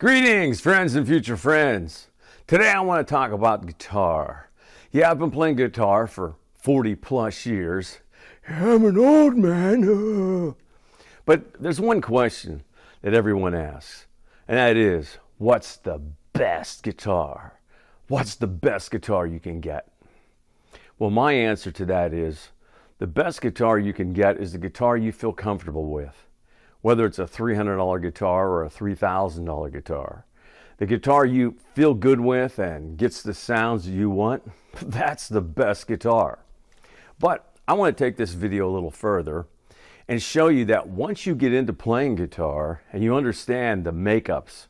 Greetings, friends and future friends. Today I want to talk about guitar. Yeah, I've been playing guitar for 40 plus years. I'm an old man. But there's one question that everyone asks, and that is, what's the best guitar? What's the best guitar you can get? Well, my answer to that is, the best guitar you can get is the guitar you feel comfortable with. Whether it's a $300 guitar or a $3,000 guitar. The guitar you feel good with and gets the sounds you want, that's the best guitar. But I want to take this video a little further and show you that once you get into playing guitar and you understand the makeups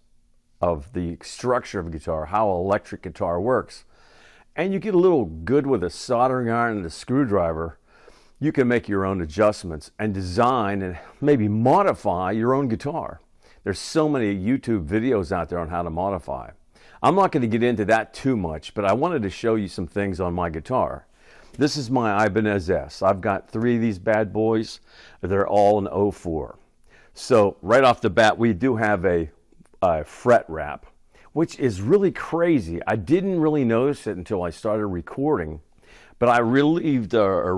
of the structure of a guitar, how electric guitar works, and you get a little good with a soldering iron and a screwdriver, you can make your own adjustments and design and maybe modify your own guitar. There's so many YouTube videos out there on how to modify. I'm not going to get into that too much, but I wanted to show you some things on my guitar. This is my Ibanez S. I've got 3 of these bad boys. They're all in 04. So right off the bat, we do have a fret wrap, which is really crazy. I didn't really notice it until I started recording. But I removed the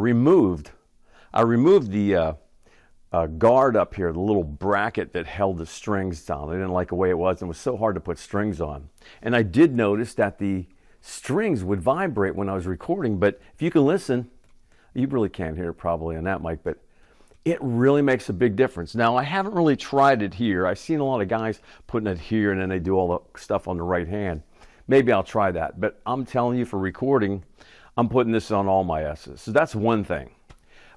guard up here, the little bracket that held the strings down. I didn't like the way it was, and it was so hard to put strings on. And I did notice that the strings would vibrate when I was recording, but if you can listen, you really can't hear it probably on that mic, but it really makes a big difference. Now, I haven't really tried it here. I've seen a lot of guys putting it here, and then they do all the stuff on the right hand. Maybe I'll try that, but I'm telling you, for recording, I'm putting this on all my S's. So that's one thing.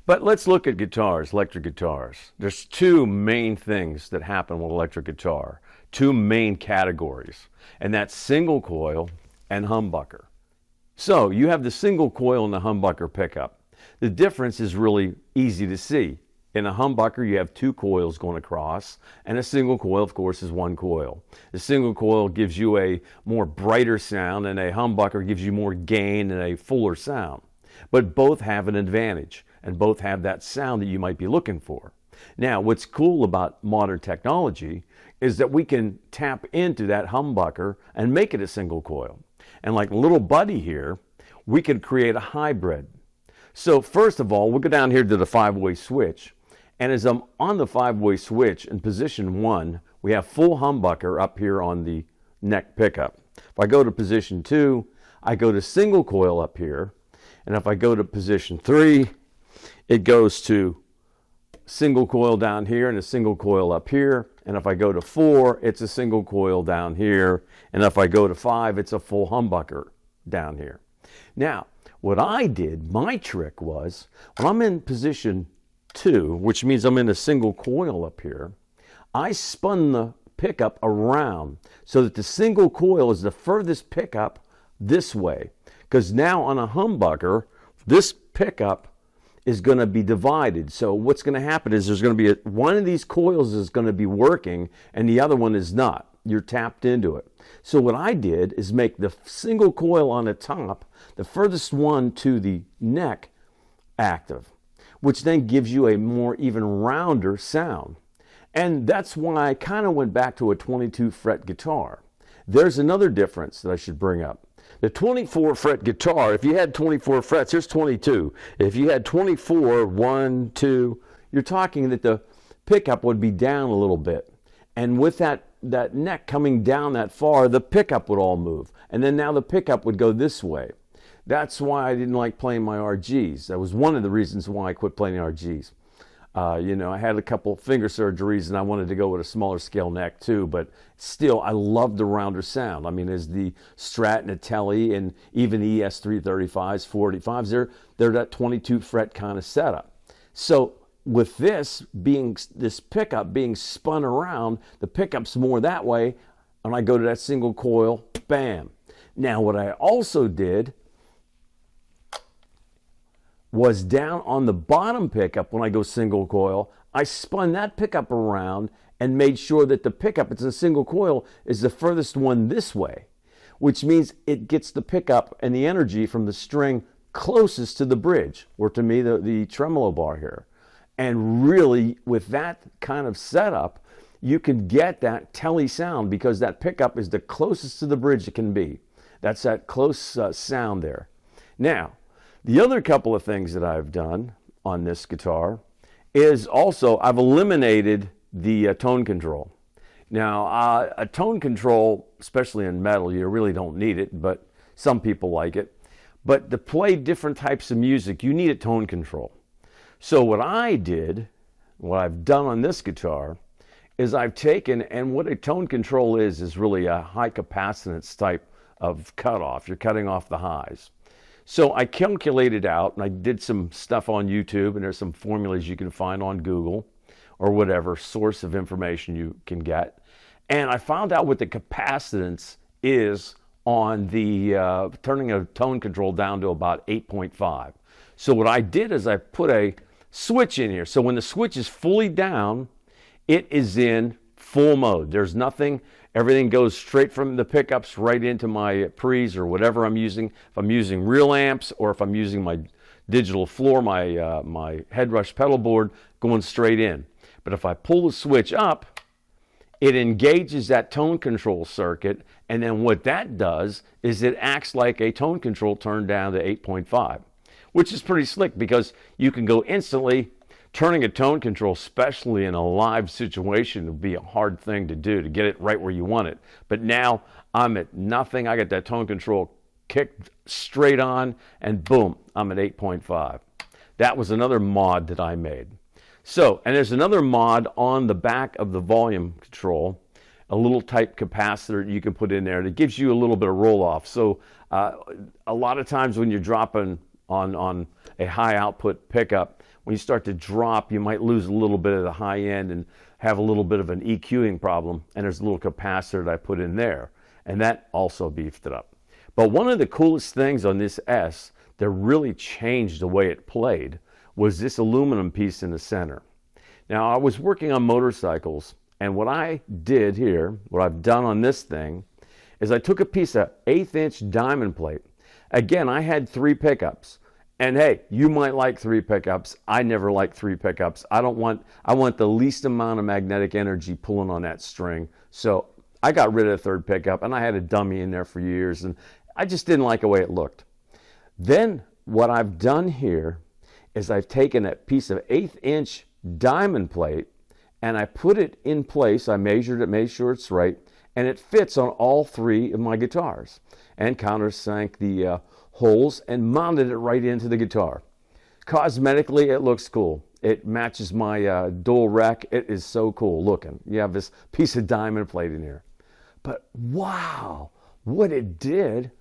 But let's look at guitars, electric guitars. There's 2 main things that happen with electric guitar, 2 main categories, and that's single coil and humbucker. So you have the single coil and the humbucker pickup. The difference is really easy to see. In a humbucker, you have 2 coils going across, and a single coil, of course, is 1 coil. The single coil gives you a more brighter sound, and a humbucker gives you more gain and a fuller sound. But both have an advantage, and both have that sound that you might be looking for. Now, what's cool about modern technology is that we can tap into that humbucker and make it a single coil. And like little buddy here, we can create a hybrid. So first of all, we'll go down here to the 5-way switch. And as I'm on the 5-way switch in position 1, we have full humbucker up here on the neck pickup. If I go to position 2, I go to single coil up here. And if I go to position 3, it goes to single coil down here and a single coil up here. And if I go to 4, it's a single coil down here. And if I go to 5, it's a full humbucker down here. Now, what I did, my trick was, when I'm in position 2, which means I'm in a single coil up here, I spun the pickup around so that the single coil is the furthest pickup this way. Because now on a humbucker, this pickup is going to be divided. So what's going to happen is there's going to be one of these coils is going to be working and the other one is not. You're tapped into it. So what I did is make the single coil on the top, the furthest one to the neck, active, which then gives you a more even rounder sound. And that's why I kind of went back to a 22 fret guitar. There's another difference that I should bring up. The 24 fret guitar, if you had 24 frets, here's 22. If you had 24, 1, 2, you're talking that the pickup would be down a little bit. And with that neck coming down that far, the pickup would all move. And then now the pickup would go this way. That's why I didn't like playing my RGs. That was one of the reasons why I quit playing RGs. I had a couple finger surgeries and I wanted to go with a smaller scale neck too, but still I love the rounder sound. I mean, as the Strat and the Tele and even ES335s, 485s, they're that 22 fret kind of setup. So with this pickup being spun around, the pickup's more that way, and I go to that single coil, bam. Now what I also did was down on the bottom pickup when I go single coil, I spun that pickup around and made sure that the pickup, it's a single coil, is the furthest one this way, which means it gets the pickup and the energy from the string closest to the bridge, or to me, the tremolo bar here. And really, with that kind of setup, you can get that telly sound because that pickup is the closest to the bridge it can be. That's that close sound there. Now, the other couple of things that I've done on this guitar is also I've eliminated the tone control. Now, a tone control, especially in metal, you really don't need it, but some people like it. But to play different types of music, you need a tone control. So what I did, what I've done on this guitar, is I've taken, and what a tone control is really a high capacitance type of cutoff. You're cutting off the highs. So I calculated out, and I did some stuff on YouTube, and there's some formulas you can find on Google or whatever source of information you can get. And I found out what the capacitance is on the turning a tone control down to about 8.5. So what I did is I put a switch in here. So when the switch is fully down, it is in full mode. There's nothing, everything goes straight from the pickups right into my pre's or whatever I'm using. If I'm using real amps or if I'm using my digital floor, my headrush pedal board, going straight in. But if I pull the switch up, it engages that tone control circuit, and then what that does is it acts like a tone control turned down to 8.5, which is pretty slick because you can go instantly. Turning a tone control, especially in a live situation, would be a hard thing to do to get it right where you want it. But now I'm at nothing. I got that tone control kicked straight on, and boom, I'm at 8.5. That was another mod that I made. So, and there's another mod on the back of the volume control, a little type capacitor you can put in there that gives you a little bit of roll off. So a lot of times when you're dropping on a high output pickup, when you start to drop, you might lose a little bit of the high end and have a little bit of an EQing problem. And there's a little capacitor that I put in there, and that also beefed it up. But one of the coolest things on this S that really changed the way it played was this aluminum piece in the center. Now, I was working on motorcycles, and what I did here, what I've done on this thing, is I took a piece of 1/8" diamond plate. Again, I had 3 pickups. And hey, you might like 3 pickups. I never like 3 pickups. I want the least amount of magnetic energy pulling on that string. So I got rid of the 3rd pickup, and I had a dummy in there for years, and I just didn't like the way it looked. Then what I've done here is I've taken a piece of 1/8" diamond plate, and I put it in place. I measured it, made sure it's right, and it fits on all 3 of my guitars, and countersank the holes and mounted it right into the guitar. Cosmetically, it looks cool. It matches my dual rec. It is so cool looking. You have this piece of diamond plate in here. But wow, what it did,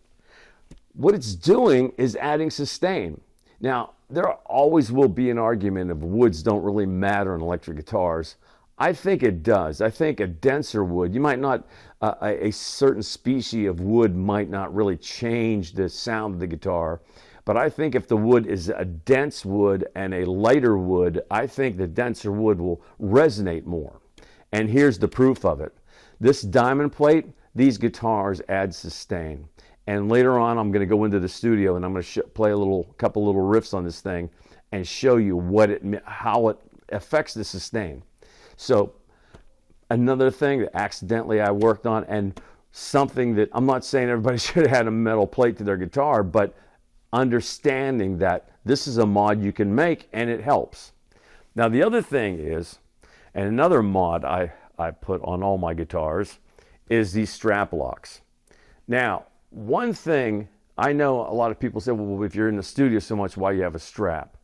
what it's doing is adding sustain. Now, there always will be an argument of woods don't really matter in electric guitars. I think it does. I think a denser wood, you might not, a certain species of wood might not really change the sound of the guitar. But I think if the wood is a dense wood and a lighter wood, I think the denser wood will resonate more. And here's the proof of it. This diamond plate, these guitars add sustain. And later on, I'm going to go into the studio and I'm going to play a couple little riffs on this thing and show you how it affects the sustain. So another thing that accidentally I worked on, and something that I'm not saying everybody should have had a metal plate to their guitar, but understanding that this is a mod you can make and it helps. Now the other thing is, and another mod I put on all my guitars, is these strap locks. Now, one thing, I know a lot of people say, well, if you're in the studio so much, why do you have a strap?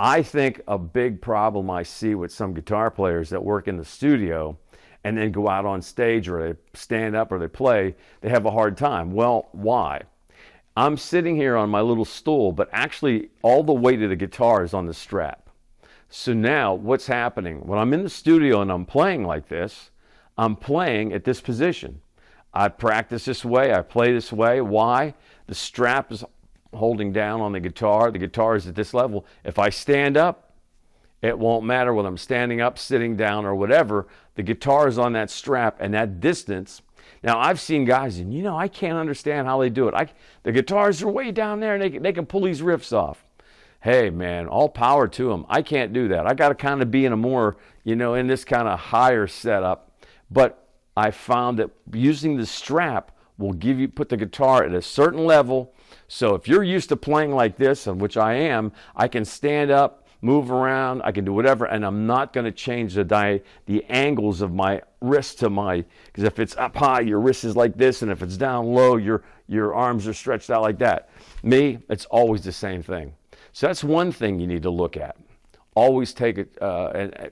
I think a big problem I see with some guitar players that work in the studio and then go out on stage, or they stand up or they play, they have a hard time. Well, why? I'm sitting here on my little stool, but actually all the weight of the guitar is on the strap. So now what's happening? When I'm in the studio and I'm playing like this, I'm playing at this position. I practice this way, I play this way. Why? The strap is holding down on the guitar is at this level. If I stand up, it won't matter whether I'm standing up, sitting down, or whatever. The guitar is on that strap and that distance. Now, I've seen guys, and I can't understand how they do it. The guitars are way down there, and they can pull these riffs off. hey man, all power to them. I can't do that. I got to kind of be in a more, in this kind of higher setup. But I found that using the strap will put the guitar at a certain level. So if you're used to playing like this, and which I am, I can stand up, move around, I can do whatever, and I'm not going to change the angles of my wrist because if it's up high, your wrist is like this, and if it's down low, your arms are stretched out like that. Me, it's always the same thing. So that's one thing you need to look at. Always take it and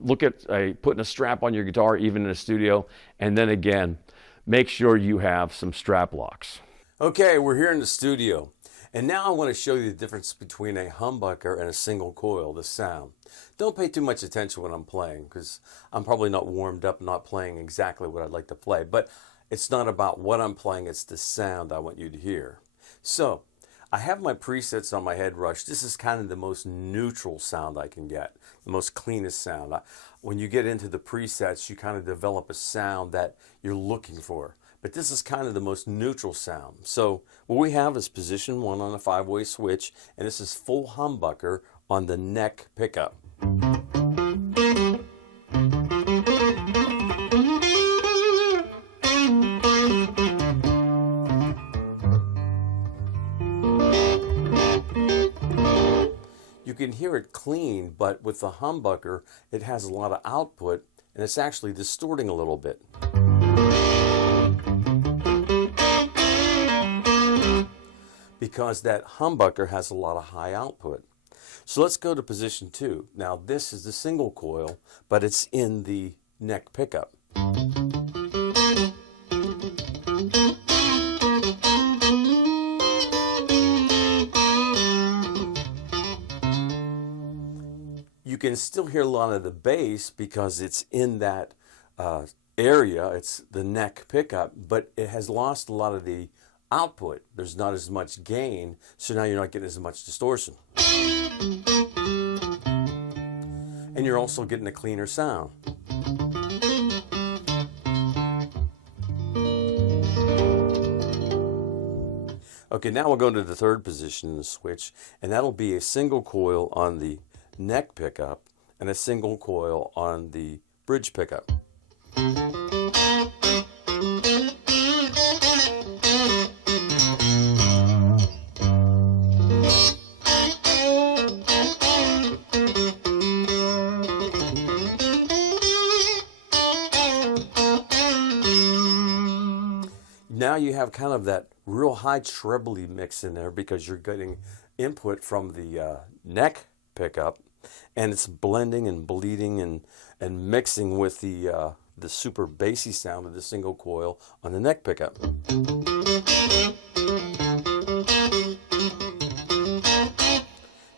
look at putting a strap on your guitar, even in a studio, and then again, make sure you have some strap locks. Okay, we're here in the studio, and now I want to show you the difference between a humbucker and a single coil, the sound. Don't pay too much attention when I'm playing, because I'm probably not warmed up, not playing exactly what I'd like to play, but it's not about what I'm playing, it's the sound I want you to hear. So, I have my presets on my head rush. This is kind of the most neutral sound I can get, the most cleanest sound. When you get into the presets, you kind of develop a sound that you're looking for. But this is kind of the most neutral sound. So what we have is position 1 on a 5-way switch, and this is full humbucker on the neck pickup. You can hear it clean, but with the humbucker, it has a lot of output, and it's actually distorting a little bit. Because that humbucker has a lot of high output. So let's go to position 2. Now this is the single coil, but it's in the neck pickup. You can still hear a lot of the bass because it's in that area, it's the neck pickup, but it has lost a lot of the output. There's not as much gain, so now you're not getting as much distortion. And you're also getting a cleaner sound. Okay, now we'll go to the third position in the switch, and that'll be a single coil on the neck pickup and a single coil on the bridge pickup. Now you have kind of that real high trebly mix in there because you're getting input from the neck pickup, and it's blending and bleeding and mixing with the super bassy sound of the single coil on the neck pickup.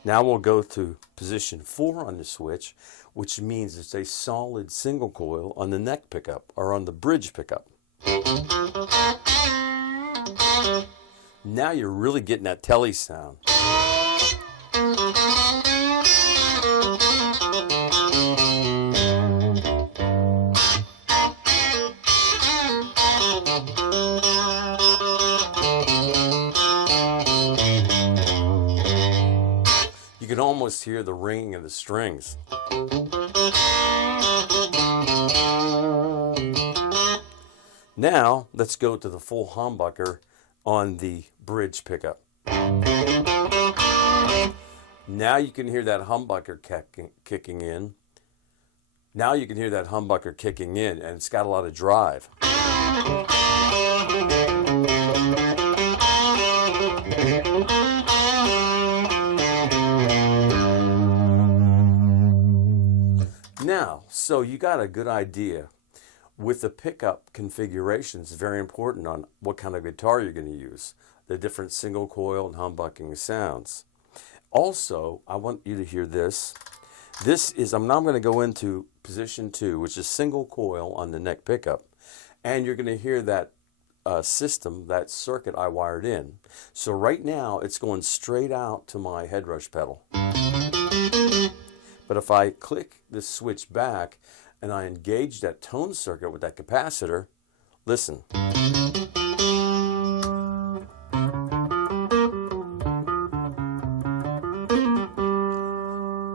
Now we'll go to position 4 on the switch, which means it's a solid single coil on the neck pickup or on the bridge pickup. Now you're really getting that telly sound. You can almost hear the ringing of the strings. Now, let's go to the full humbucker on the bridge pickup. Now you can hear that humbucker kicking in. Now you can hear that humbucker kicking in, and it's got a lot of drive. Now, so you got a good idea. With the pickup configurations, very important on what kind of guitar you're going to use, the different single coil and humbucking sounds. Also, I want you to hear this. This is, I'm now going to go into position 2, which is single coil on the neck pickup. And you're going to hear that system, that circuit I wired in. So right now, it's going straight out to my head rush pedal. But if I click this switch back, and I engage that tone circuit with that capacitor, listen.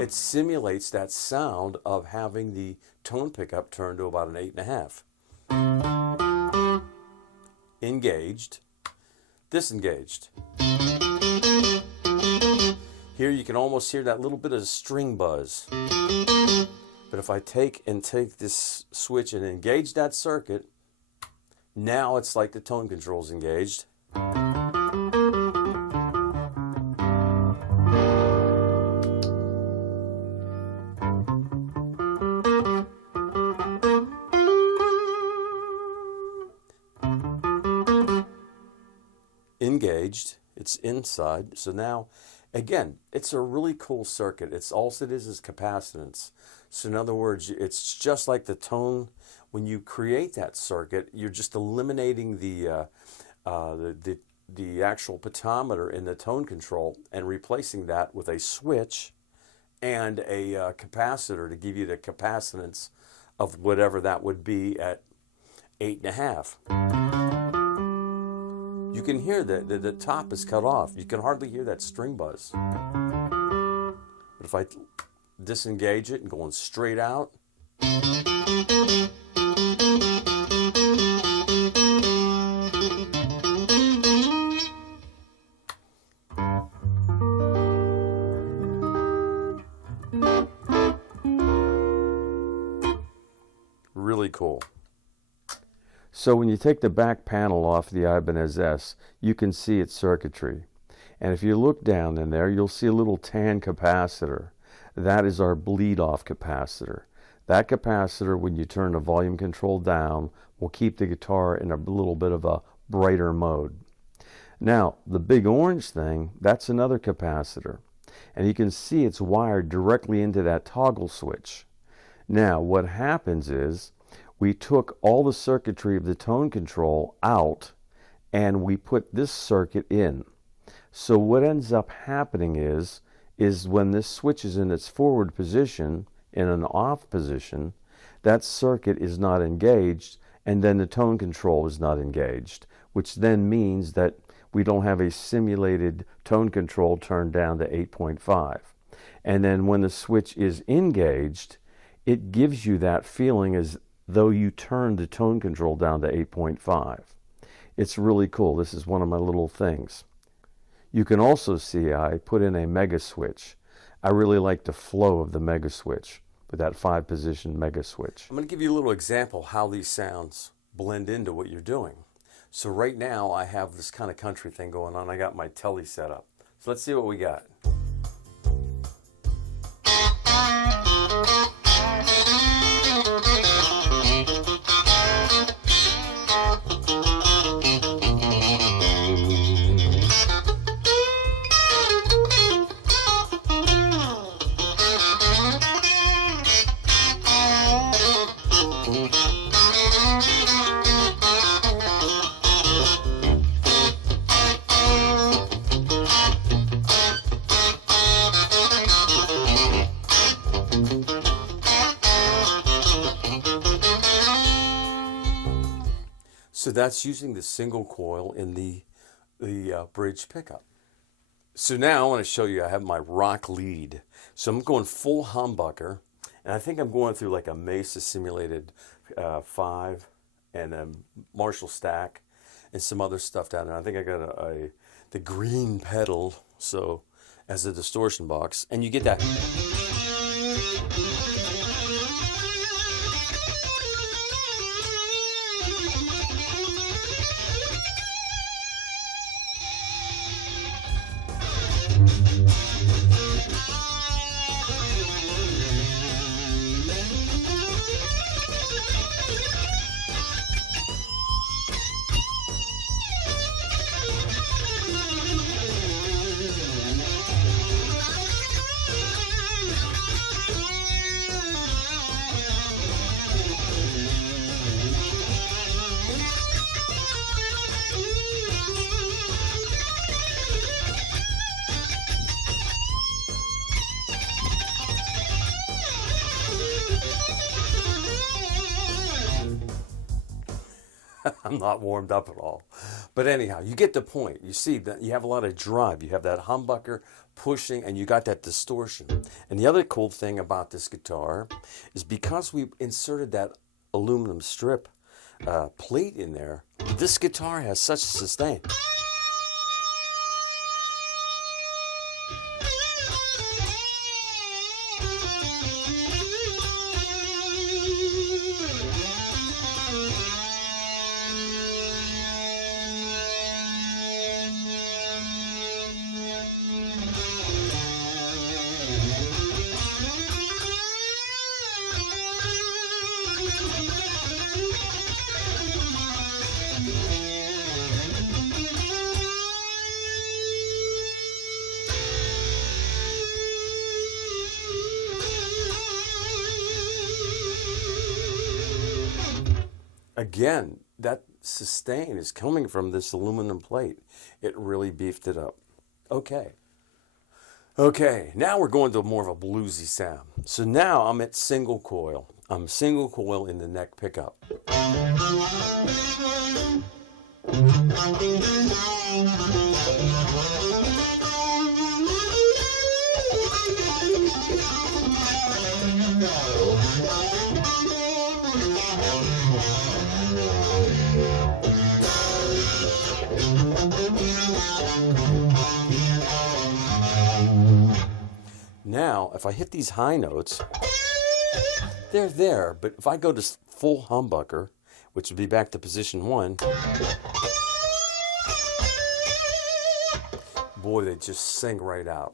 it simulates that sound of having the tone pickup turned to about an 8.5. Engaged, disengaged. Here you can almost hear that little bit of string buzz. But if I take this switch and engage that circuit, now it's like the tone control's engaged. Engaged, it's inside. So now, again, it's a really cool circuit. It's all it is capacitance. So in other words, it's just like the tone. When you create that circuit, you're just eliminating the actual potentiometer in the tone control and replacing that with a switch and a capacitor to give you the capacitance of whatever that would be at 8.5. You can hear that the top is cut off. You can hardly hear that string buzz. But if I disengage it and going straight out, really cool. So when you take the back panel off the Ibanez S, you can see its circuitry. And if you look down in there, you'll see a little tan capacitor. That is our bleed-off capacitor. That capacitor, when you turn the volume control down, will keep the guitar in a little bit of a brighter mode. Now, the big orange thing, that's another capacitor. And you can see it's wired directly into that toggle switch. Now, what happens is, we took all the circuitry of the tone control out and we put this circuit in. So what ends up happening is when this switch is in its forward position, in an off position, that circuit is not engaged, and then the tone control is not engaged, which then means that we don't have a simulated tone control turned down to 8.5. And then when the switch is engaged, it gives you that feeling as though you turned the tone control down to 8.5. It's really cool. This is one of my little things. You can also see I put in a mega switch. I really like the flow of the mega switch with that 5-position mega switch. I'm going to give you a little example how these sounds blend into what you're doing. So right now I have this kind of country thing going on. I got my telly set up. So let's see what we got. So that's using the single coil in the bridge pickup. So now I want to show you, I have my rock lead. So I'm going full humbucker, and I think I'm going through like a Mesa simulated 5 and a Marshall stack and some other stuff down there. I think I got the green pedal, so as a distortion box, and you get that. I'm not warmed up at all. But anyhow, you get the point. You see that you have a lot of drive. You have that humbucker pushing, and you got that distortion. And the other cool thing about this guitar is because we inserted that aluminum strip plate in there, this guitar has such a sustain. Again, that sustain is coming from this aluminum plate. It really beefed it up. Okay, now we're going to more of a bluesy sound. So now I'm at single coil. I'm single coil in the neck pickup. Now, if I hit these high notes, they're there, but if I go to full humbucker, which would be back to position 1, boy, they just sing right out.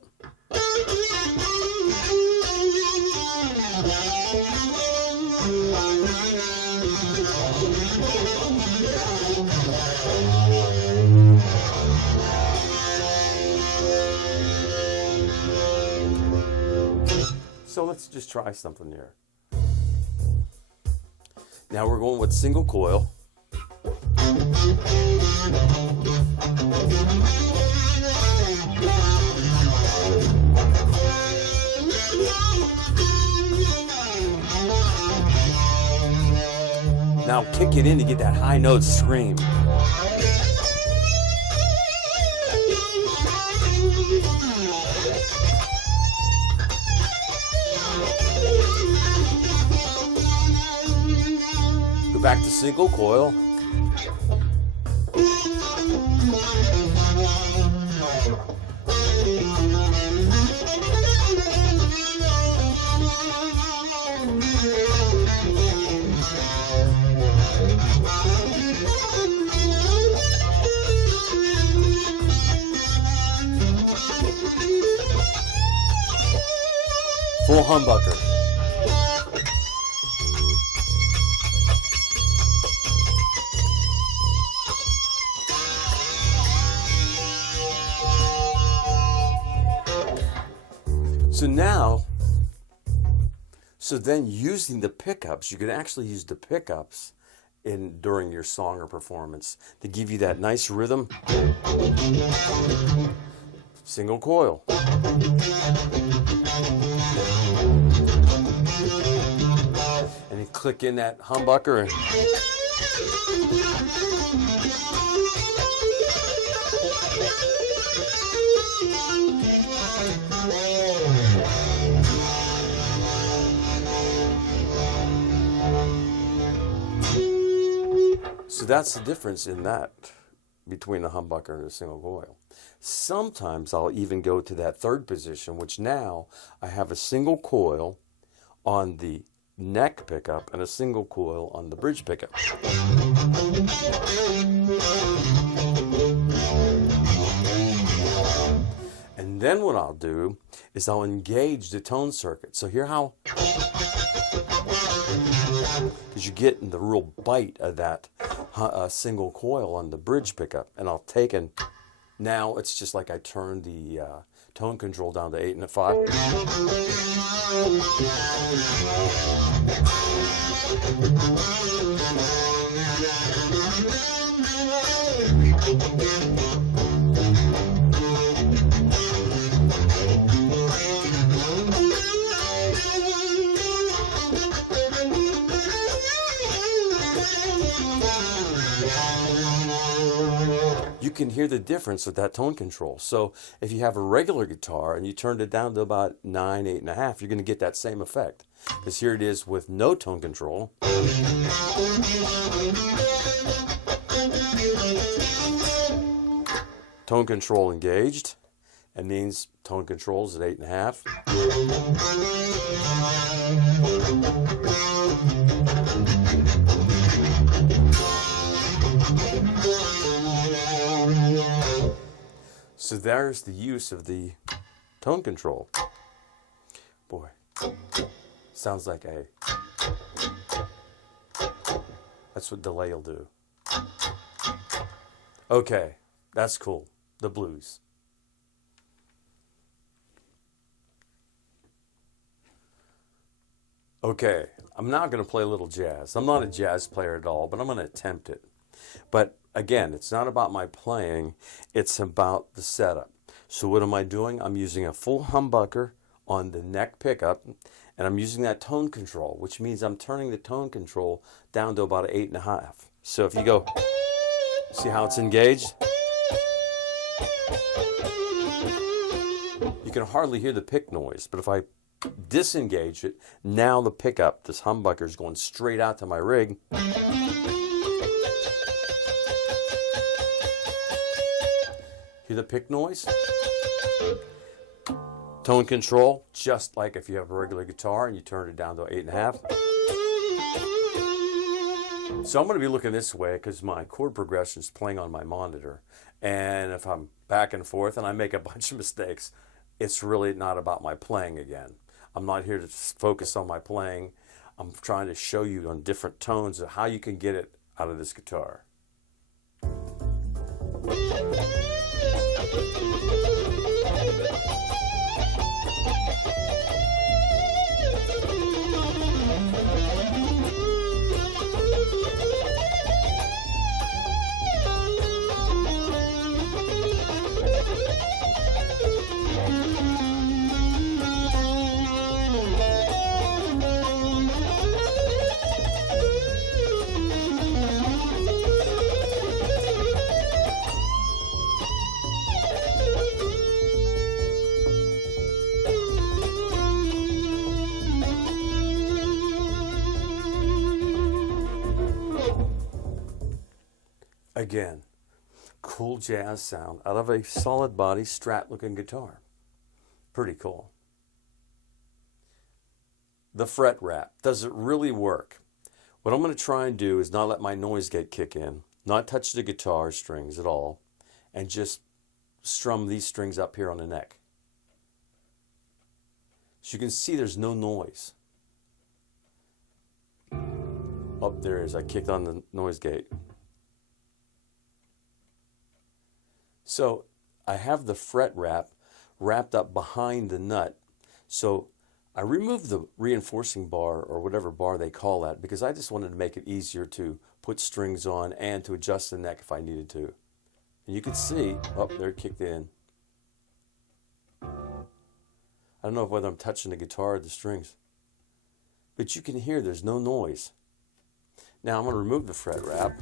So let's just try something here. Now we're going with single coil. Now kick it in to get that high note scream. Go back to single coil. Full humbucker. So then using the pickups, you can actually use the pickups during your song or performance to give you that nice rhythm. Single coil. And you click in that humbucker and so that's the difference in that between a humbucker and a single coil. Sometimes I'll even go to that third position, which now I have a single coil on the neck pickup and a single coil on the bridge pickup. And then what I'll do is I'll engage the tone circuit. So hear how, because you're getting the real bite of that single coil on the bridge pickup. And I'll take and now it's just like I turned the tone control down to 8 and a 5. you can hear the difference with that tone control. So if you have a regular guitar and you turned it down to about 9, 8.5, you're going to get that same effect. Because here it is with no tone control. Tone control engaged. That means tone control is at 8.5. So there's the use of the tone control. Boy, sounds like a... That's what delay will do. Okay, that's cool. The blues. Okay, I'm now going to play a little jazz. I'm not a jazz player at all, but I'm going to attempt it. But again, it's not about my playing, it's about the setup. So what am I doing? I'm using a full humbucker on the neck pickup, and I'm using that tone control, which means I'm turning the tone control down to about 8.5. So if you go, see how it's engaged? You can hardly hear the pick noise, but if I disengage it, now the pickup, this humbucker, is going straight out to my rig. Hear the pick noise? Tone control, just like if you have a regular guitar and you turn it down to 8.5. So I'm going to be looking this way because my chord progression is playing on my monitor. And if I'm back and forth and I make a bunch of mistakes, it's really not about my playing again. I'm not here to focus on my playing. I'm trying to show you on different tones of how you can get it out of this guitar. Again, cool jazz sound out of a solid body Strat looking guitar. Pretty cool. The fret wrap. Does it really work? What I'm going to try and do is not let my noise gate kick in, not touch the guitar strings at all, and just strum these strings up here on the neck. So you can see there's no noise. Oh, there it is. I kicked on the noise gate. So I have the fret wrap wrapped up behind the nut. So I removed the reinforcing bar or whatever bar they call that because I just wanted to make it easier to put strings on and to adjust the neck if I needed to. And you can see, oh, there it kicked in. I don't know whether I'm touching the guitar or the strings. But you can hear there's no noise. Now I'm going to remove the fret wrap.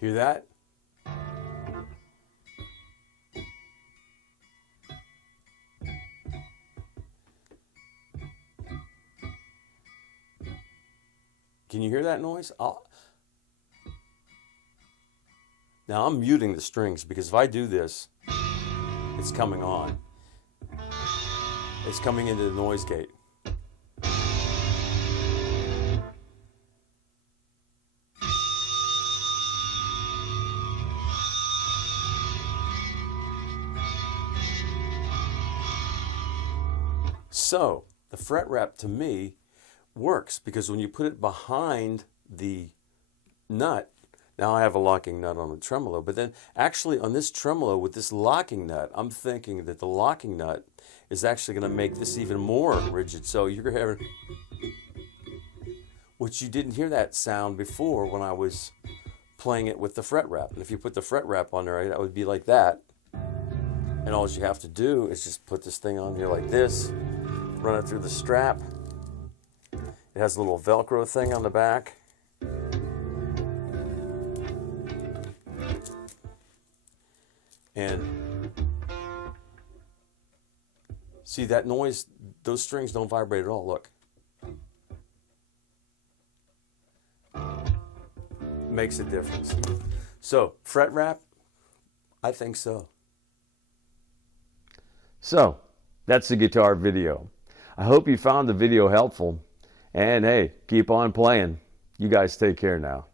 Hear that? Can you hear that noise? Now I'm muting the strings because if I do this, it's coming on. It's coming into the noise gate. So the fret wrap to me works because when you put it behind the nut, now I have a locking nut on the tremolo, but then actually on this tremolo with this locking nut, I'm thinking that the locking nut is actually going to make this even more rigid. So you're having, which you didn't hear that sound before when I was playing it with the fret wrap. And if you put the fret wrap on there, that would be like that. And all you have to do is just put this thing on here like this. run it through the strap. It has a little Velcro thing on the back. And see that noise? Those strings don't vibrate at all. Look. Makes a difference. So, fret wrap? I think so. So, that's the guitar video. I hope you found the video helpful. And hey, keep on playing. You guys take care now.